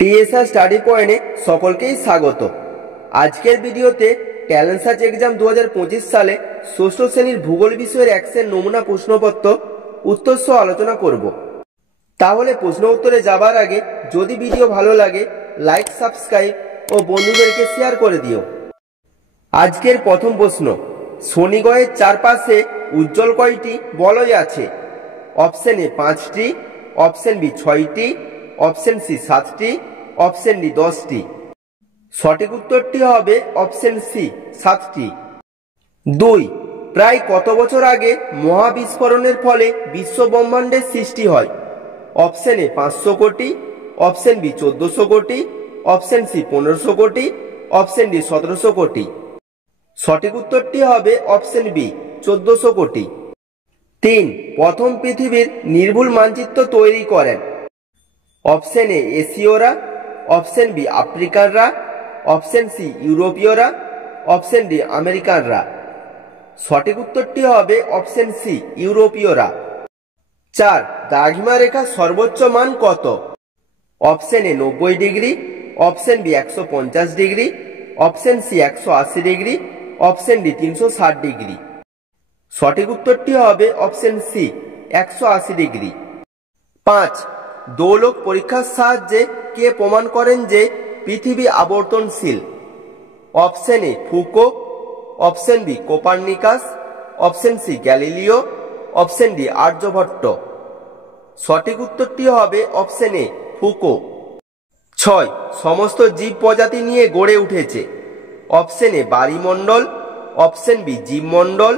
TSR study পয়েন্টে সকলকেই স্বাগত। আজকের ভিডিওতে ট্যালেন্ট সার্চ এক্সাম 2025 সালে ষষ্ঠ শ্রেণীর ভূগোল বিষয়ের একশের নমুনা প্রশ্নপত্র উত্তর সহ আলোচনা করব। তাহলে প্রশ্ন উত্তরে যাবার আগে যদি ভিডিও ভালো লাগে লাইক, সাবস্ক্রাইব ও বন্ধুদেরকে শেয়ার করে দিও। আজকের প্রথম প্রশ্ন, শনি গ্রহের চারপাশে উজ্জ্বল কয়টি বলয় আছে? অপশন এ 5টি, অপশন বি 6টি, অপশন সি 7টি, অপশন ডি 10টি। সঠিক উত্তরটি হবে অপশন সি 7টি। 2. প্রায় কত বছর আগে মহাবিস্ফোরণের ফলে বিশ্ব ব্রহ্মাণ্ডের সৃষ্টি হয়? অপশন এ 500 কোটি, অপশন বি 1400 কোটি, অপশন সি 1500 কোটি, অপশন ডি 1700 কোটি। সঠিক উত্তরটি হবে অপশন বি 1400 কোটি। 3. প্রথম পৃথিবীর নির্ভুল মানচিত্র তৈরি করেন? অপশন এ এশীয়রা, অপশন বি আফ্রিকানরা, অপশন সি ইউরোপীয়রা, অপশন ডি আমেরিকানরা। সঠিক উত্তরটি হবে অপশন সি ইউরোপীয়রা। 4. দ্রাঘিমা রেখার সর্বোচ্চ মান কত? Option A 90 degree, option B 150 degree, option C 180 degree, option D 360 degree. সঠিক উত্তরটি হবে অপশন সি 180 ডিগ্রি। 5. দোলক পরীক্ষার সাহায্যে কে প্রমাণ করেন যে পৃথিবী আবর্তনশীল? Option A Foucault, option B Copernicus, option C Galileo, option D Aryabhata. সঠিক উত্তরটি হবে অপশন এ ফুকো। 6. সমস্ত জীব প্রজাতি নিয়ে গড়ে উঠেছে? অপশন এ বায়ুমণ্ডল, অপশন বি জীবমণ্ডল,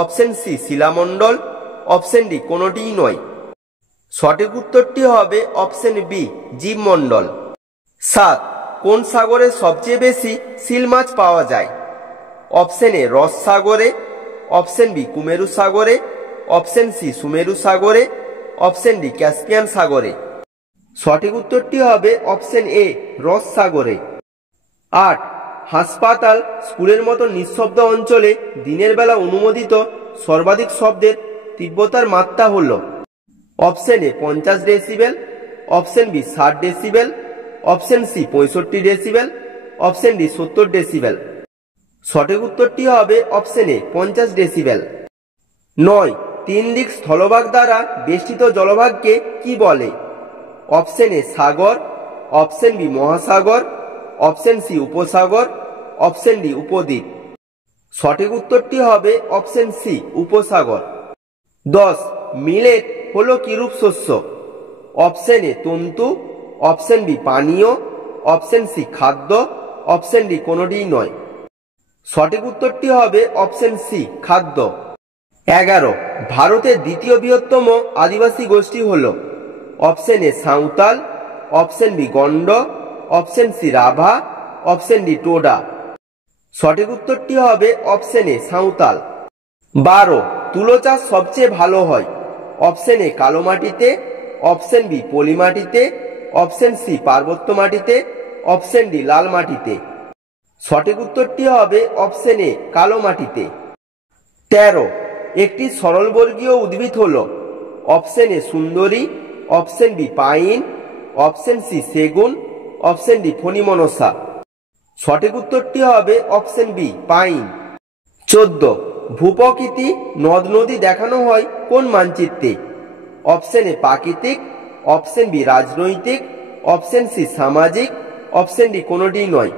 অপশন সি শিলামণ্ডল, অপশন ডি কোনোটিই নয়। সঠিক উত্তরটি হবে অপশন বি জীবমণ্ডল। 7. কোন সাগরে সবচেয়ে বেশি সিল মাছ পাওয়া যায়? অপশন এ রস সাগরে, অপশন বি কুমেরু সাগরে, অপশন সি সুমেরু সাগরে, অপশন ডি ক্যাস্পিয়ান সাগরে। সঠিক উত্তরটি হবে অপশন এ রস সাগরে। 8. হাসপাতাল, স্কুলের মতো নিঃশব্দ অঞ্চলে দিনের বেলা অনুমোদিত সর্বাধিক শব্দের তীব্রতার মাত্রা হল? Option A 50 decibel, option B 60 decibel, option C 65 decibel, option D 70 decibel. সঠিক উত্তরটি হবে অপশন এ 50 ডেসিবেল। 9. 3 দিক স্থলভাগ দ্বারা বেষ্টিত জলভাগকে কি বলে? অপশন এ সাগর, অপশন বি মহাসাগর, অপশন সি উপসাগর, অপশন ডি উপদ্বীপ। সঠিক উত্তরটি হবে অপশন সি উপসাগর। 10. মিলেট হলো কিরূপ শস্য? অপশন এ তন্তু, অপশন বি পানীয়, অপশন সি খাদ্য, অপশন ডি কোনোটিই নয়। সঠিক উত্তরটি হবে অপশন সি খাদ্য। 11. ভারতের দ্বিতীয় বৃহত্তম আদিবাসী গোষ্ঠী হল? Option A Santal, option B Gond, option C Rabha, option D Toda. সঠিক উত্তরটি হবে অপশন এ সাঁওতাল। 12. তুলো চাষ সবচেয়ে ভালো হয়? অপশন এ কালো মাটিতে, অপশন বি পলি মাটিতে, অপশন সি পার্বত্য মাটিতে, অপশন ডি লাল মাটিতে। সঠিক উত্তরটি হবে অপশন এ কালো মাটিতে। 13. একটি সরলবর্গীয় উদ্ভিদ হল? অপশন এ সুন্দরী, option B pine, option C সেগুন, অপশন ডি ফণিমনসা। সঠিক উত্তরটি হবে অপশন বি পাইন। 14. ভূপ্রকৃতি নদ নদী দেখানো হয় কোন মানচিত্রে? অপশন এ প্রাকৃতিক, অপশন বি রাজনৈতিক, অপশন সি সামাজিক, অপশন ডি কোনোটিই নয়।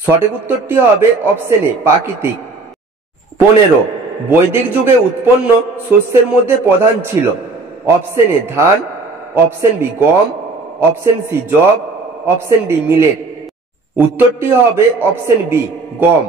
সঠিক উত্তরটি হবে অপশন এ প্রাকৃতিক। 15. বৈদিক যুগে উৎপন্ন শস্যের মধ্যে প্রধান ছিল? অপশন এ ধান, অপশন বি গম, অপশন সি যব, অপশন ডি মিলেট। উত্তরটি হবে অপশন বি গম।